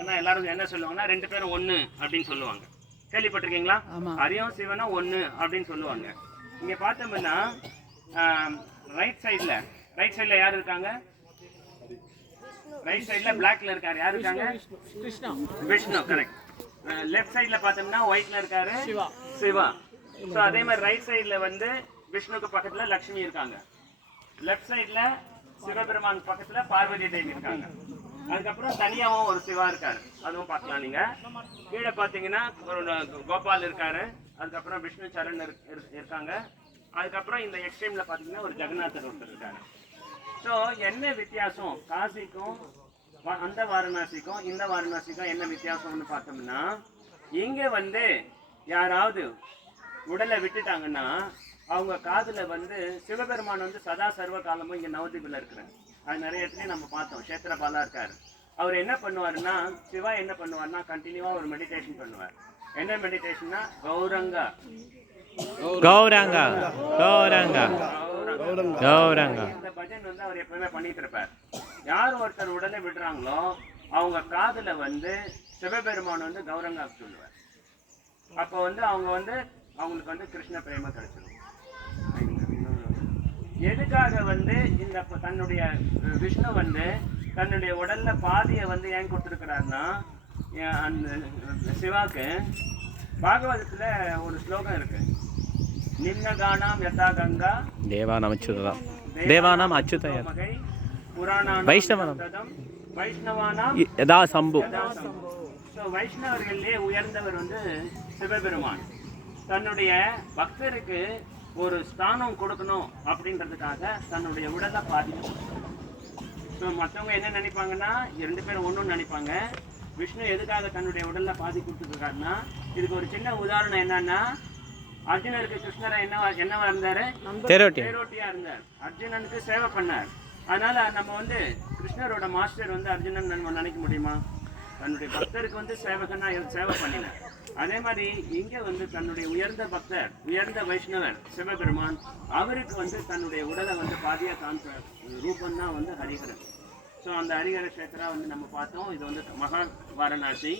எல்லாரும் என்ன சொல்லுவாங்கன்னா ரெண்டு பேரும் ஒன்று அப்படின்னு சொல்லுவாங்க. கேள்விப்பட்டிருக்கீங்களா? ஹரியும் சிவனும் ஒன்று அப்படின்னு சொல்லுவாங்க. இங்கே பார்த்தோம்னா ரைட் சைடில் யார் இருக்காங்க? ரைட் சைடில் பிளாக்ல இருக்காரு. யார் இருக்காங்க? விஷ்ணு. கரெக்ட். லெஃப்ட் சைடில் பார்த்தோம்னா ஒயிட்ல இருக்காரு சிவா. ஸோ அதே மாதிரி ரைட் சைடில் வந்து விஷ்ணுக்கு பக்கத்தில் லக்ஷ்மி இருக்காங்க. லெஃப்ட் சைடில் சிவபெருமான் பக்கத்தில் பார்வதி தேவி இருக்காங்க. அதுக்கப்புறம் தனியாகவும் ஒரு சிவா இருக்காரு, அதுவும் பார்க்கலாம் நீங்க. கீழே பார்த்தீங்கன்னா ஒரு கோபால் இருக்காரு. அதுக்கப்புறம் விஷ்ணு சரண் இருக்காங்க. அதுக்கப்புறம் இந்த எக்ஸ்ட்ரீம்ல பார்த்தீங்கன்னா ஒரு ஜெகநாதர் ஒருத்தர் இருக்காரு. ஸோ என்ன வித்தியாசம் காசிக்கும் அந்த வாரணாசிக்கும் இந்த வாரணாசிக்கும் என்ன வித்தியாசம்னு பார்த்தோம்னா, இங்க வந்து யாராவது உடலை விட்டுட்டாங்கன்னா அவங்க காதுல வந்து சிவபெருமான் வந்து சதா சர்வ காலமும் இங்க நவதீபில் இருக்கிறார். அது நிறைய இடத்துலயும் நம்ம பார்த்தோம். கஷேத்திரபாலா இருக்காரு. அவர் என்ன பண்ணுவாருன்னா, சிவா என்ன பண்ணுவார்னா கண்டினியூவா ஒரு மெடிடேஷன் பண்ணுவார். என்ன மெடிடேஷன்னா கௌரங்கா கௌரங்கா கௌரங்கா கௌரங்கா. இந்த பஜன் வந்து அவர் எப்பவுமே பண்ணிட்டு இருப்பார். யார் ஒருத்தர் உடனே விடுறாங்களோ அவங்க காதுல வந்து சிவபெருமான் வந்து கௌரங்கா சொல்லுவார். அப்போ வந்து அவங்களுக்கு வந்து கிருஷ்ண பிரேம கிடைச்சிடும். எதுக்காக வந்து இந்த தன்னுடைய விஷ்ணு வந்து தன்னுடைய உடல்ல பாதியை வந்து ஏன் கொடுத்துருக்கிறாருன்னா, அந்த சிவாக்கு பாகவதத்துல ஒரு ஸ்லோகம் இருக்கு. நின்னகானாம் யதா கங்கா தேவானாம் அச்சுதா தேவானாம் அச்சுதா மகை புராணானாம் வைஷ்ணவானாம் யதா சம்பு. ஸோ வைஷ்ணவர்களே உயர்ந்தவர் வந்து சிவபெருமான். தன்னுடைய பக்தருக்கு ஒரு ஸ்தானம் கொடுக்கணும் அப்படின்றதுக்காக தன்னுடைய உடலை பாதிக்கும். ஸோ மற்றவங்க என்ன நினைப்பாங்கன்னா, ரெண்டு பேரும் ஒன்றுன்னு நினைப்பாங்க. விஷ்ணு எதுக்காக தன்னுடைய உடல்ல பாதி கொடுத்துருக்காருன்னா, இதுக்கு ஒரு சின்ன உதாரணம் என்னன்னா, அர்ஜுனருக்கு கிருஷ்ணரை என்னவா இருந்தாரு? தேரோட்டியா இருந்தார். அர்ஜுனனுக்கு சேவை பண்ணார். அதனால நம்ம வந்து கிருஷ்ணரோட மாஸ்டர் வந்து அர்ஜுனன் நம்ம நினைக்க முடியுமா? தன்னுடைய பக்தருக்கு வந்து சேவகனா சேவை பண்ணினார். அதே மாதிரி இங்க வந்து தன்னுடைய உயர்ந்த பக்தர், உயர்ந்த வைஷ்ணவர் சிவபெருமான், அவருக்கு வந்து தன்னுடைய உடலை வந்து பாதியா காண்ற ரூபம் தான் வந்து ஹரிஹரன். ஸோ அந்த ஹரிஹர கஷேத்திரா வந்து நம்ம பார்த்தோம். இது வந்து மகா வாரணாசி.